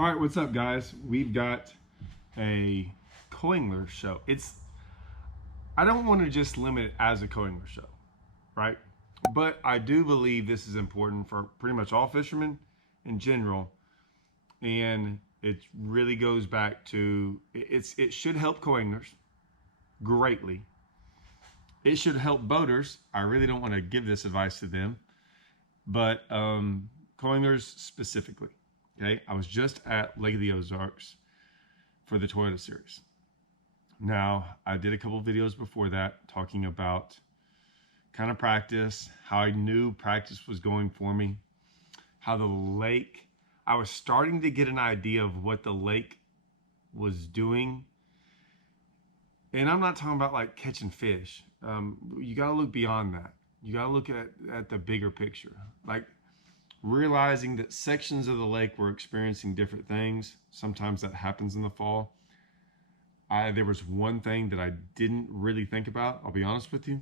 All right, what's up, guys? We've got a Coingler show. I don't want to just limit it as a Coingler show, right? But I do believe this is important for pretty much all fishermen in general, and it really goes back to it should help Coinglers greatly. It should help boaters. I really don't want to give this advice to them, but Coinglers specifically. Okay, I was just at Lake of the Ozarks for the Toyota Series. Now, I did a couple of videos before that talking about kind of practice, how I knew practice was going for me, how the lake, I was starting to get an idea of what the lake was doing. And I'm not talking about like catching fish. You got to look beyond that. You got to look at the bigger picture. Like, realizing that sections of the lake were experiencing different things. Sometimes that happens in the fall. There was one thing that I didn't really think about, I'll be honest with you.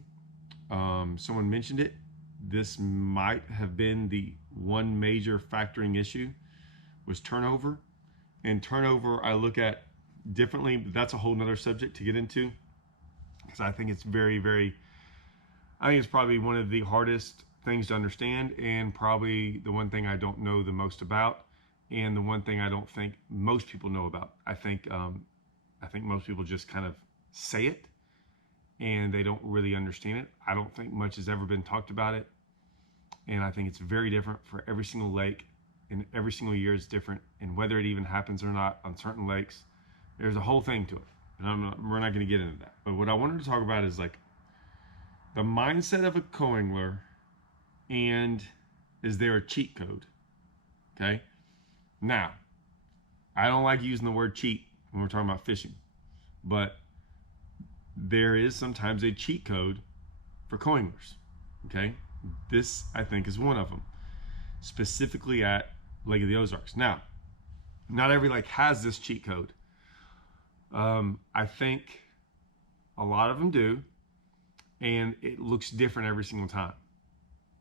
Someone mentioned it. This might have been the one major factoring issue, was turnover. And turnover I look at differently, but that's a whole nother subject to get into, because I think it's I think it's probably one of the hardest things to understand, and probably the one thing I don't know the most about, and the one thing I don't think most people know about. I think most people just kind of say it and they don't really understand it. I don't think much has ever been talked about it, and I think it's very different for every single lake, and every single year is different, and whether it even happens or not on certain lakes, there's a whole thing to it, and we're not going to get into that. But what I wanted to talk about is like the mindset of a co-angler. And is there a cheat code? Okay. Now, I don't like using the word cheat when we're talking about fishing, but there is sometimes a cheat code for coinglers. Okay. This, I think, is one of them, specifically at Lake of the Ozarks. Now, not every lake has this cheat code. I think a lot of them do, and it looks different every single time.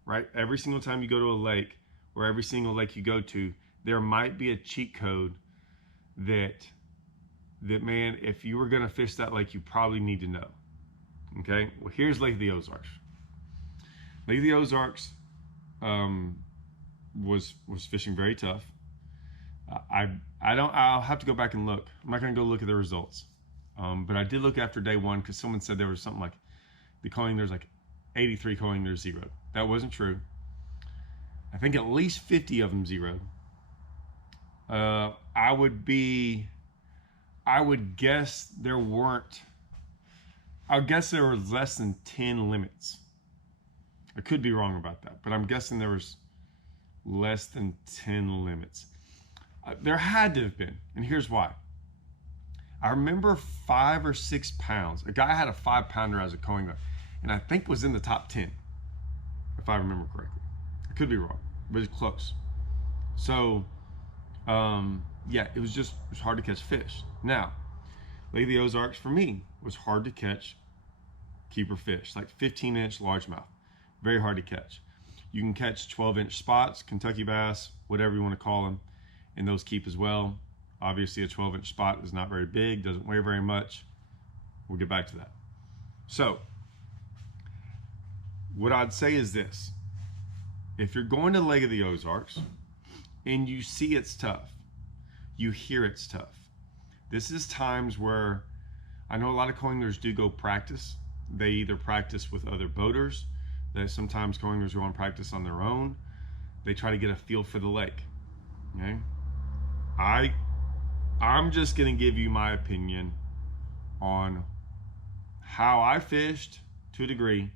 Right? Every single time you go to a lake, or every single lake you go to, there might be a cheat code that man, if you were going to fish that lake, you probably need to know. Okay? Well, here's Lake of the Ozarks. Lake of the Ozarks was fishing very tough. I'll have to go back and look. I'm not going to go look at the results. But I did look after day one, because someone said there was something like there's like 83 coinglers zeroed. That wasn't true. I think at least 50 of them zeroed. I would guess there weren't. I would guess there were less than 10 limits. I could be wrong about that, but I'm guessing there was less than 10 limits. There had to have been, and here's why. I remember 5 or 6 pounds. A guy had a 5-pounder as a coingler, and I think was in the top 10, if I remember correctly. I could be wrong, but it's close. So, yeah, it was hard to catch fish. Now, Lake of the Ozarks for me was hard to catch keeper fish, like 15-inch largemouth. Very hard to catch. You can catch 12-inch spots, Kentucky bass, whatever you want to call them, and those keep as well. Obviously, a 12-inch spot is not very big, doesn't weigh very much. We'll get back to that. So, what I'd say is this. If you're going to Lake of the Ozarks and you see it's tough, you hear it's tough, this is times where I know a lot of coinglers do go practice. They either practice with other boaters, that sometimes coinglers go on practice on their own. They try to get a feel for the lake. Okay? I'm just going to give you my opinion on how I fished to a degree,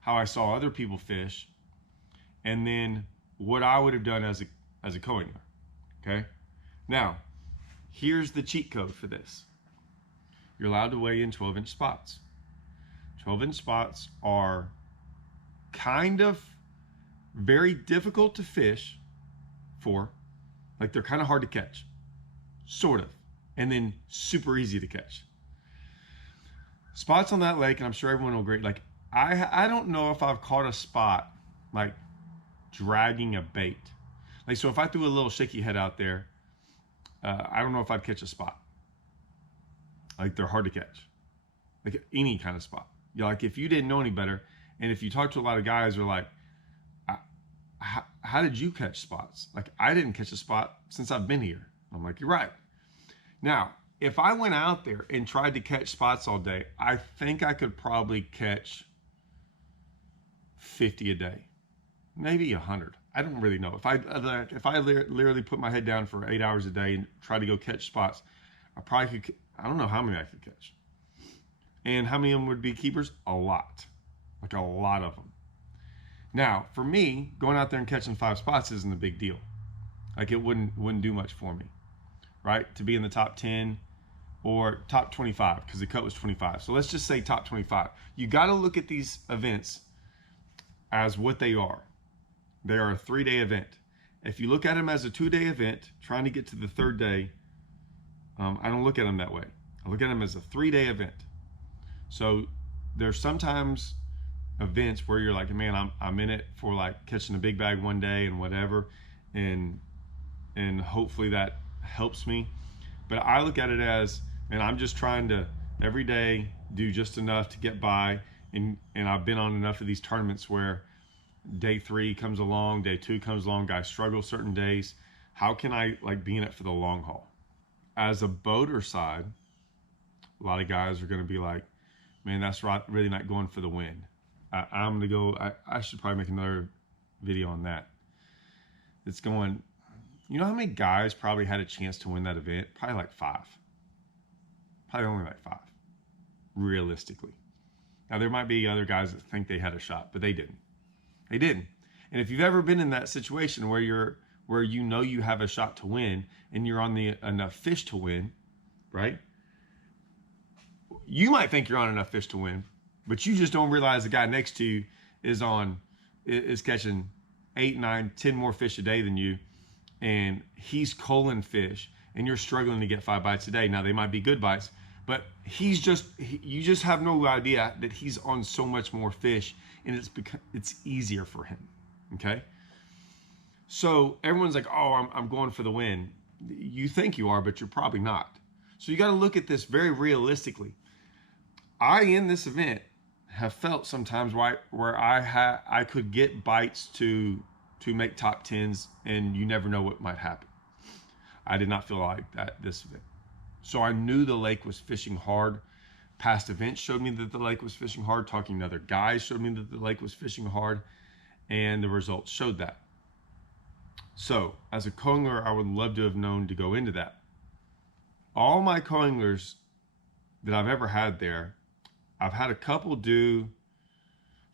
how I saw other people fish, and then what I would have done as a co-angler. Okay? Now, here's the cheat code for this. You're allowed to weigh in 12-inch spots. 12-inch spots are kind of very difficult to fish for. Like, they're kind of hard to catch. Sort of. And then super easy to catch. Spots on that lake, and I'm sure everyone will agree, like, I don't know if I've caught a spot like dragging a bait. Like, so if I threw a little shaky head out there, I don't know if I'd catch a spot. Like, they're hard to catch, like any kind of spot. Like, if you didn't know any better, and if you talk to a lot of guys who are like, how did you catch spots? Like, I didn't catch a spot since I've been here. I'm like, you're right. Now, if I went out there and tried to catch spots all day, I think I could probably catch 50 a day, maybe 100. I don't really know. If I literally put my head down for 8 hours a day and try to go catch spots, I probably could. I don't know how many I could catch. And how many of them would be keepers? A lot. Like, a lot of them. Now, for me, going out there and catching 5 spots isn't a big deal. Like, it wouldn't do much for me, right? To be in the top 10 or top 25, because the cut was 25. So let's just say top 25. You got to look at these events as what they are. They are a 3-day event. If you look at them as a 2-day event, trying to get to the 3rd day, I don't look at them that way. I look at them as a 3-day event. So there's sometimes events where you're like, man, I'm in it for like catching a big bag one day and whatever, and hopefully that helps me. But I look at it as, man, I'm just trying to every day do just enough to get by, and I've been on enough of these tournaments where day 3 comes along, day 2 comes along, guys struggle certain days. How can I like be in it for the long haul? As a boater side, a lot of guys are going to be like, man, that's really not going for the win. I'm going to go, I should probably make another video on that. It's going, you know how many guys probably had a chance to win that event? Probably like 5. Probably only like 5, realistically. Now, there might be other guys that think they had a shot, but they didn't. They didn't. And if you've ever been in that situation where you know you have a shot to win and you're on enough fish to win, right? You might think you're on enough fish to win, but you just don't realize the guy next to you is catching 8, 9, 10 more fish a day than you, and he's culling fish, and you're struggling to get 5 bites a day. Now, they might be good bites, but you just have no idea that he's on so much more fish, and it's easier for him. Okay. So everyone's like, oh, I'm going for the win. You think you are, but you're probably not. So you got to look at this very realistically. In this event, have felt sometimes where I could get bites to make top 10s, and you never know what might happen. I did not feel like that this event. So I knew the lake was fishing hard. Past events showed me that the lake was fishing hard. Talking to other guys showed me that the lake was fishing hard, and the results showed that. So as a co-angler, I would love to have known to go into that. All my co-anglers that I've ever had there, I've had a couple do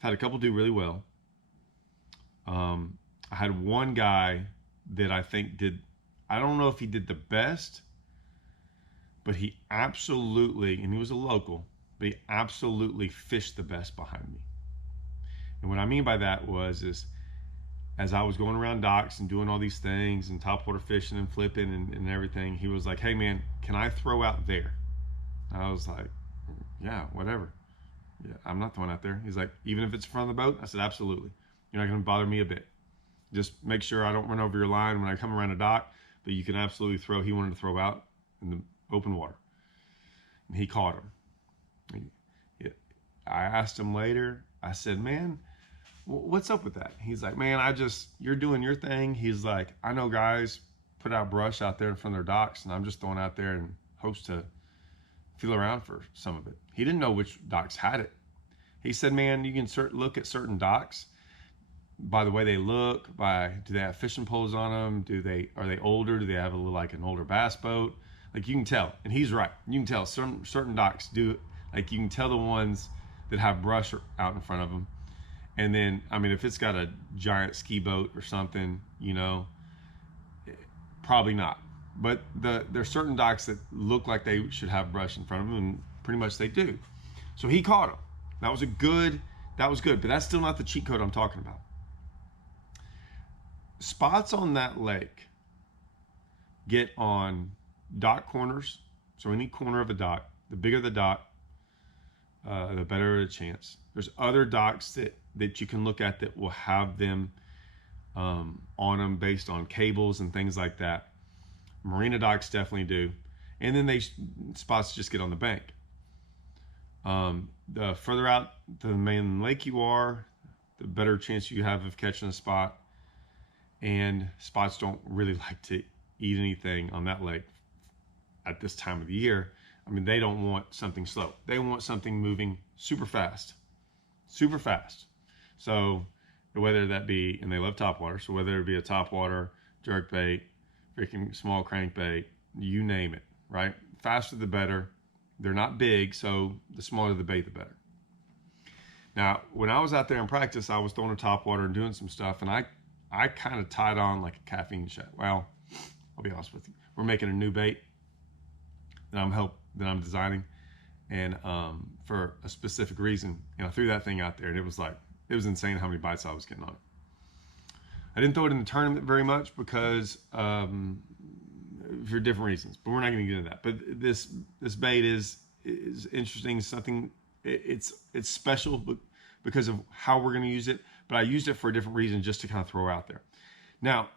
really well. I had one guy that I think I don't know if he did the best, but he absolutely, and he was a local, but he absolutely fished the best behind me. And what I mean by that is as I was going around docks and doing all these things and topwater fishing and flipping and everything, he was like, hey man, can I throw out there? I was like, yeah, whatever. Yeah, I'm not throwing out there. He's like, even if it's in front of the boat? I said, absolutely. You're not going to bother me a bit. Just make sure I don't run over your line when I come around a dock, but you can absolutely throw. He wanted to throw out in the open water. And he caught him. I asked him later, I said, man, what's up with that? He's like, man, you're doing your thing. He's like, I know guys put out brush out there in front of their docks, and I'm just throwing out there in hopes to feel around for some of it. He didn't know which docks had it. He said, man, you can look at certain docks by the way they look, do they have fishing poles on them? Are they older? Do they have like an older bass boat? Like, you can tell, and he's right. You can tell certain docks do, like, you can tell the ones that have brush out in front of them. And then, I mean, if it's got a giant ski boat or something, probably not. But there's certain docks that look like they should have brush in front of them, and pretty much they do. So he caught him. That was good, but that's still not the cheat code I'm talking about. Spots on that lake get on dock corners. So any corner of a dock, the bigger the dock, the better the chance. There's other docks that you can look at that will have them on them based on cables and things like that. Marina docks definitely do. And then spots just get on the bank. The further out the main lake you are, the better chance you have of catching a spot. And spots don't really like to eat anything on that lake at this time of the year. I mean, they don't want something slow. They want something moving super fast. Super fast. So whether that be, and they love topwater, so whether it be a topwater, jerkbait, freaking small crankbait, you name it, right? Faster the better. They're not big, so the smaller the bait, the better. Now, when I was out there in practice, I was throwing a topwater and doing some stuff, and I kind of tied on like a caffeine shad. Well, I'll be honest with you. We're making a new bait that I'm designing, and for a specific reason. And I threw that thing out there, and it was insane how many bites I was getting on it. I didn't throw it in the tournament very much because for different reasons, but we're not going to get into that. But this bait is interesting. Something it's special because of how we're going to use it. But I used it for a different reason, just to kind of throw out there. Now,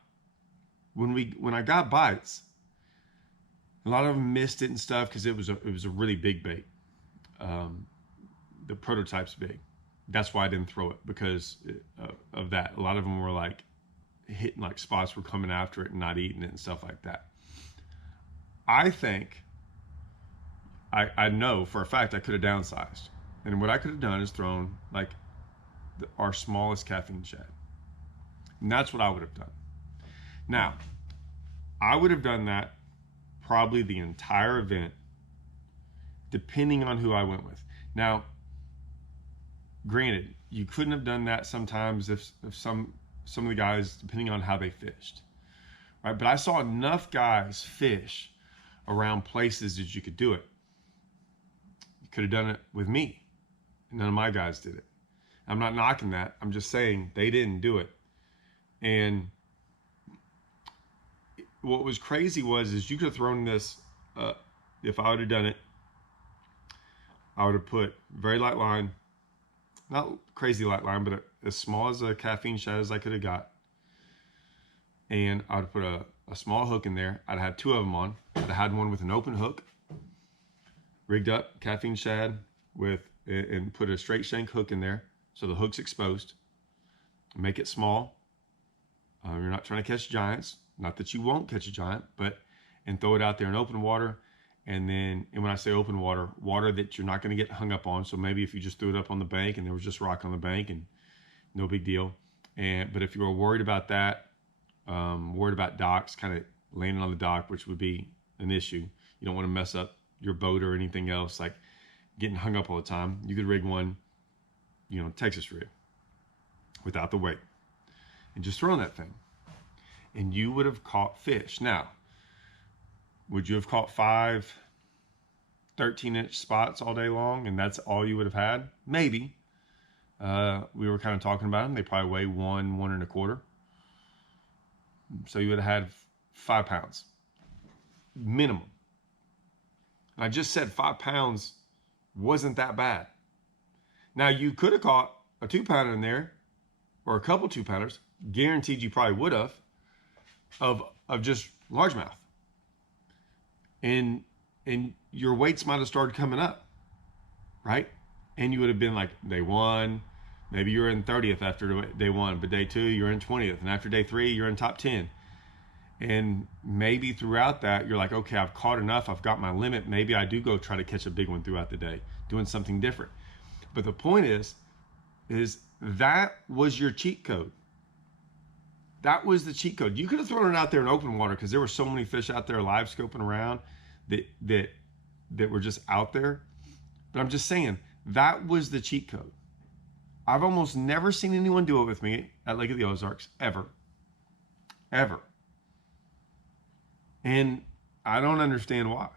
when I got bites, a lot of them missed it and stuff because it was a really big bait. The prototype's big. That's why I didn't throw it, because of that. A lot of them were like hitting, like spots were coming after it and not eating it and stuff like that. I think, I know for a fact I could have downsized. And what I could have done is thrown like our smallest caffeine shad. And that's what I would have done. Now, I would have done that probably the entire event, depending on who I went with. Now, granted, you couldn't have done that sometimes if some of the guys, depending on how they fished, right? But I saw enough guys fish around places that you could do it. You could have done it with me. None of my guys did it. I'm not knocking that. I'm just saying they didn't do it. And what was crazy is you could have thrown this, if I would have done it, I would have put very light line, not crazy light line, but as small as a caffeine shad as I could have got. And I would have put a small hook in there. I'd have had two of them on. I'd have had one with an open hook, rigged up, caffeine shad and put a straight shank hook in there. So the hook's exposed. Make it small. You're not trying to catch giants. Not that you won't catch a giant, and throw it out there in open water. And when I say open water, water that you're not going to get hung up on. So maybe if you just threw it up on the bank and there was just rock on the bank, and no big deal. But if you were worried about that, worried about docks, kind of landing on the dock, which would be an issue. You don't want to mess up your boat or anything else, like getting hung up all the time. You could rig one, Texas rig without the weight and just throw on that thing. And you would have caught fish. Now, would you have caught 5 13-inch spots all day long and that's all you would have had? Maybe. We were kind of talking about them. They probably weigh 1 1.25. So you would have had 5 pounds minimum. And I just said 5 pounds wasn't that bad. Now, you could have caught a 2-pounder in there, or a couple 2-pounders. Guaranteed you probably would have, of just largemouth. And your weights might have started coming up, right? And you would have been like day 1, maybe you're in 30th after day 1, but day 2 you're in 20th, and after day 3 you're in top 10. And maybe throughout that you're like, okay, I've caught enough, I've got my limit. Maybe I do go try to catch a big one throughout the day, doing something different. But the point is that was your cheat code. That was the cheat code. You could have thrown it out there in open water because there were so many fish out there live scoping around that were just out there. But I'm just saying, that was the cheat code. I've almost never seen anyone do it with me at Lake of the Ozarks, ever. Ever. And I don't understand why.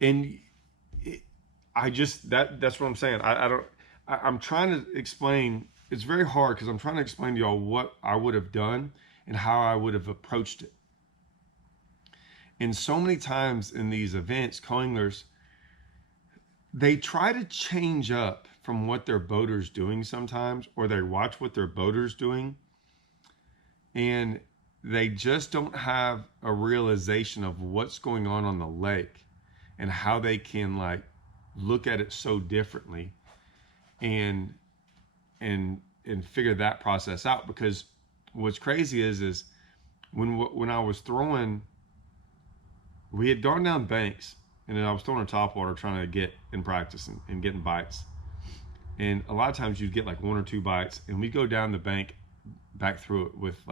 And that's what I'm saying. I'm trying to explain. It's very hard because I'm trying to explain to y'all what I would have done and how I would have approached it. And so many times in these events, co-anglers, they try to change up from what their boater's doing sometimes, or they watch what their boater's doing. And they just don't have a realization of what's going on the lake and how they can like look at it so differently and and figure that process out. Because what's crazy is when I was throwing, we had gone down banks and then I was throwing a topwater trying to get in practice and getting bites. And a lot of times you'd get like 1 or 2 bites, and we'd go down the bank back through it with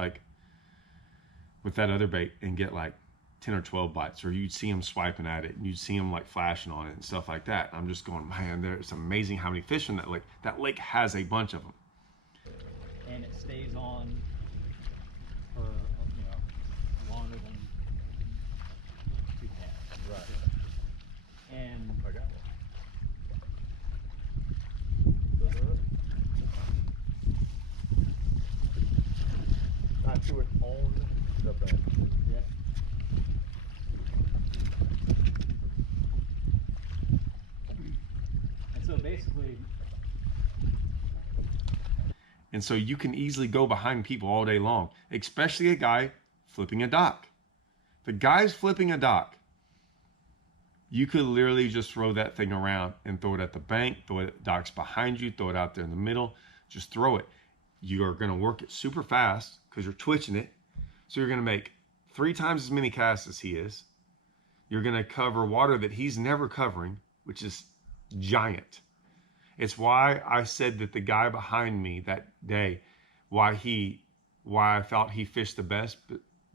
that other bait and get like 10 or 12 bites, or you'd see them swiping at it and you'd see them like flashing on it and stuff like that. I'm just going, man, it's amazing how many fish in that lake. That lake has a bunch of them. And it stays on for, longer than 2 casts. Right. And I got one. I threw it on the bank. yeah. And so basically, And so you can easily go behind people all day long, especially a guy flipping a dock. The guy's flipping a dock. You could literally just throw that thing around and throw it at the bank, throw it at docks behind you, throw it out there in the middle, just throw it. You are going to work it super fast because you're twitching it. So you're going to make 3 times as many casts as he is. You're going to cover water that he's never covering, which is giant. It's why I said that the guy behind me that day, why I thought he fished the best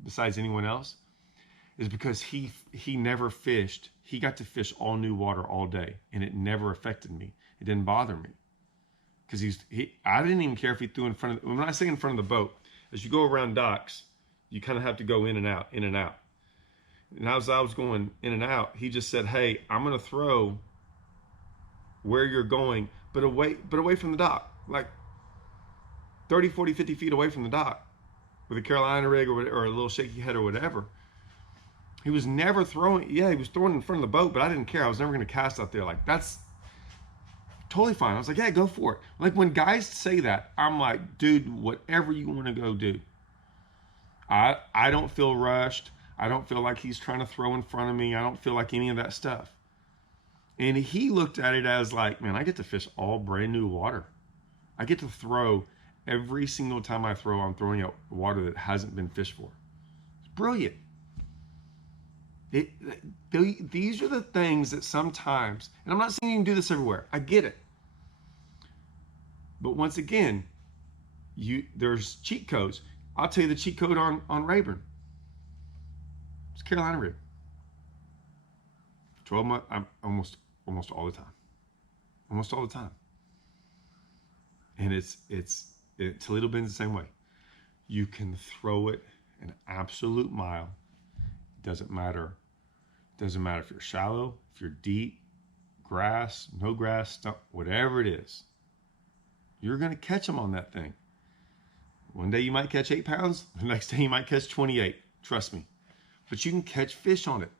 besides anyone else, is because he never fished. He got to fish all new water all day, and it never affected me. It didn't bother me. Because I didn't even care if he threw in front of, when I say in front of the boat, as you go around docks, you kind of have to go in and out, in and out. And as I was going in and out, he just said, hey, I'm going to throw where you're going, but away from the dock, like 30, 40, 50 feet away from the dock with a Carolina rig or a little shaky head or whatever. He was never throwing, he was throwing in front of the boat, but I didn't care. I was never going to cast out there. Like, that's totally fine. I was like, yeah, go for it. Like, when guys say that, I'm like, dude, whatever you want to go do. I don't feel rushed. I don't feel like he's trying to throw in front of me. I don't feel like any of that stuff. And he looked at it as like, man, I get to fish all brand new water. I get to throw every single time I throw, I'm throwing out water that hasn't been fished for. It's brilliant. These are the things that sometimes, and I'm not saying you can do this everywhere. I get it. But once again, there's cheat codes. I'll tell you the cheat code on Rayburn. It's Carolina rig. 12 months, I'm almost all the time. Almost all the time. And Toledo Bend's the same way. You can throw it an absolute mile. It doesn't matter. It doesn't matter if you're shallow, if you're deep, grass, no grass, whatever it is. You're going to catch them on that thing. One day you might catch 8 pounds. The next day you might catch 28. Trust me. But you can catch fish on it.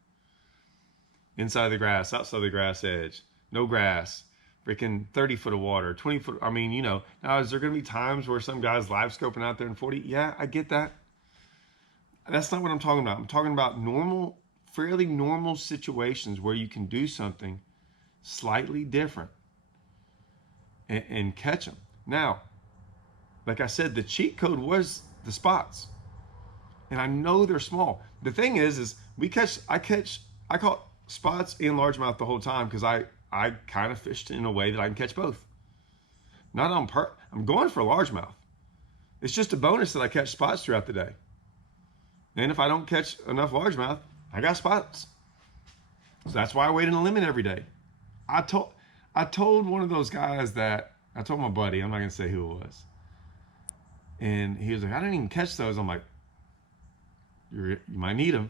Inside the grass, outside the grass edge, no grass, freaking 30 foot of water, 20 foot. I mean, now is there going to be times where some guy's live scoping out there in 40? Yeah, I get that. That's not what I'm talking about. I'm talking about normal, fairly normal situations where you can do something slightly different and catch them. Now, like I said, the cheat code was the spots. And I know they're small. The thing is I caught spots and largemouth the whole time because I kind of fished in a way that I can catch both. Not on purpose. I'm going for largemouth. It's just a bonus that I catch spots throughout the day. And if I don't catch enough largemouth, I got spots. So that's why I wait in a limit every day. I told one of those guys that, I told my buddy, I'm not going to say who it was. And he was like, I didn't even catch those. I'm like, you might need them.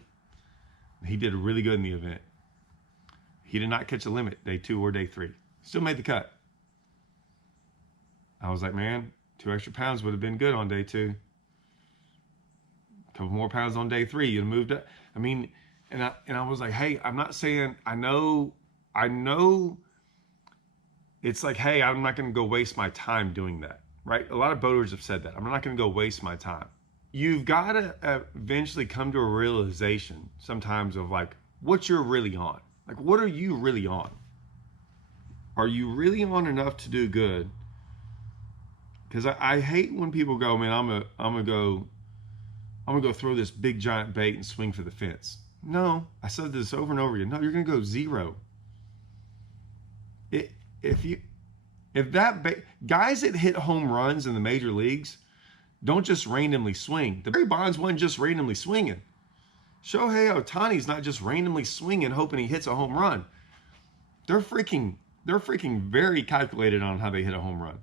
He did really good in the event. He did not catch a limit day 2 or day 3. Still made the cut. I was like, man, 2 extra pounds would have been good on day 2. A couple more pounds on day 3, you'd have moved up. I mean, and I was like, hey, I'm not saying, I know it's like, hey, I'm not going to go waste my time doing that, right? A lot of boaters have said that. I'm not going to go waste my time. you've got to eventually come to a realization sometimes of like what you're really on. Like, what are you really on? Are you really on enough to do good? Because I hate when people go, man, I'm gonna go throw this big giant bait and swing for the fence. No, I said this over and over again. No, you're gonna go zero. Guys that hit home runs in the major leagues don't just randomly swing. The Barry Bonds wasn't just randomly swinging. Shohei Ohtani's not just randomly swinging hoping he hits a home run. They're freaking very calculated on how they hit a home run.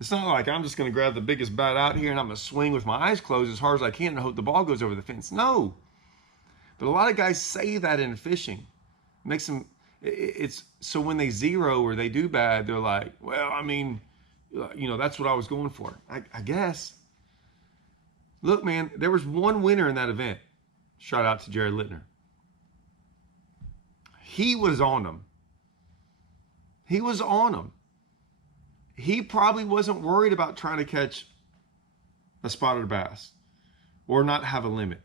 It's not like I'm just going to grab the biggest bat out here and I'm going to swing with my eyes closed as hard as I can and hope the ball goes over the fence. No. But a lot of guys say that in fishing. It makes them, it's so when they zero or they do bad, they're like, well, I mean, you know, that's what I was going for. I guess. Look, man, there was one winner in that event. Shout out to Jared Littner. He was on them. He was on them. He probably wasn't worried about trying to catch a spotted bass or not have a limit.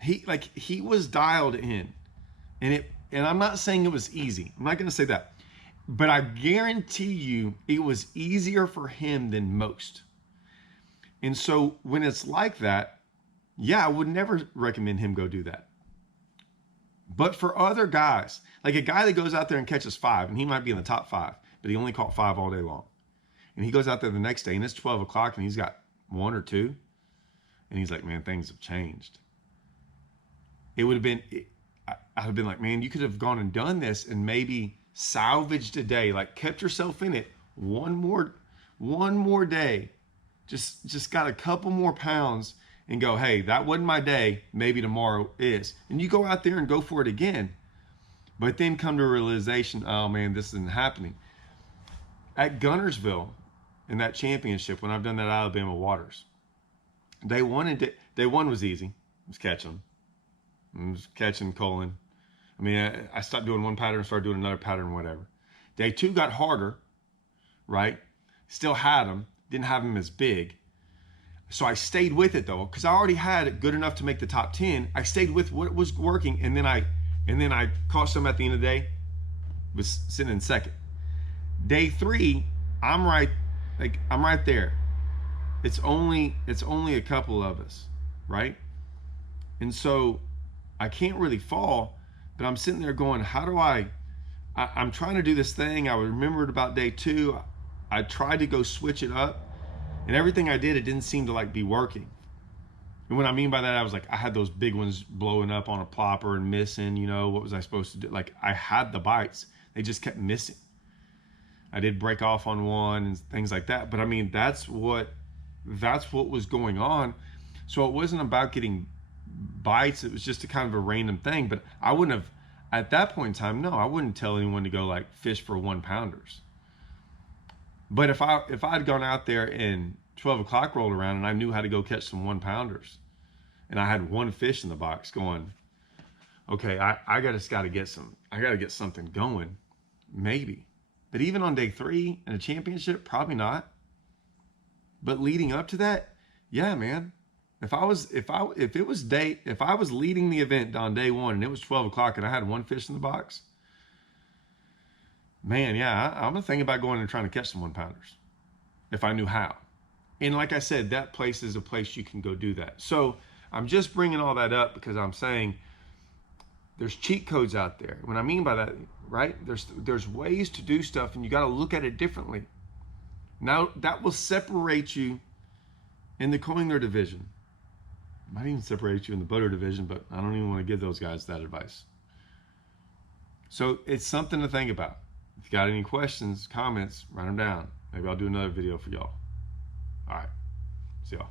He was dialed in. And I'm not saying it was easy. I'm not going to say that. But I guarantee you it was easier for him than most. And so when it's like that, yeah, I would never recommend him go do that. But for other guys, like a guy that goes out there and catches 5, and he might be in the top 5, but he only caught 5 all day long. And he goes out there the next day and it's 12 o'clock and he's got 1 or 2. And he's like, man, things have changed. It would have been, I'd have been like, man, you could have gone and done this and maybe salvaged a day, like kept yourself in it one more day. Just got a couple more pounds and go, hey, that wasn't my day. Maybe tomorrow is. And you go out there and go for it again. But then come to a realization, oh man, this isn't happening. At Guntersville, in that championship, when I've done that Alabama Waters, day one was easy. I was catching them. I was catching Colin. I mean, I stopped doing one pattern, started doing another pattern, whatever. Day 2 got harder, right? Still had them, didn't have them as big. So I stayed with it though, because I already had it good enough to make the top 10. I stayed with what was working, and then I caught some at the end of the day, was sitting in second. Day 3, I'm right there. It's only a couple of us, right? And so I can't really fall, but I'm sitting there going, how do I'm trying to do this thing. I remembered about day 2. I tried to go switch it up, and everything I did, it didn't seem to like be working. And what I mean by that, I was like, I had those big ones blowing up on a plopper and missing, you know, what was I supposed to do? Like I had the bites, they just kept missing. I did break off on one and things like that. But I mean, that's what was going on. So it wasn't about getting bites. It was just a kind of a random thing. But I wouldn't have, at that point in time, no, I wouldn't tell anyone to go like fish for 1-pounders. But if I'd gone out there and 12 o'clock rolled around and I knew how to go catch some 1-pounders and I had one fish in the box going, okay, I got to get something going, maybe. But even on day 3 in a championship, probably not. But leading up to that, yeah, man. If I was leading the event on day 1 and it was 12 o'clock and I had one fish in the box, man, yeah, I'm gonna think about going and trying to catch some 1-pounders if I knew how. And like I said, that place is a place you can go do that. So I'm just bringing all that up because I'm saying there's cheat codes out there. What I mean by that, right? There's ways to do stuff, and you got to look at it differently. Now that will separate you in the Coingler division. Might even separate you in the Butter division, but I don't even want to give those guys that advice. So it's something to think about. If you got any questions, comments, write them down. Maybe I'll do another video for y'all. All right. See y'all.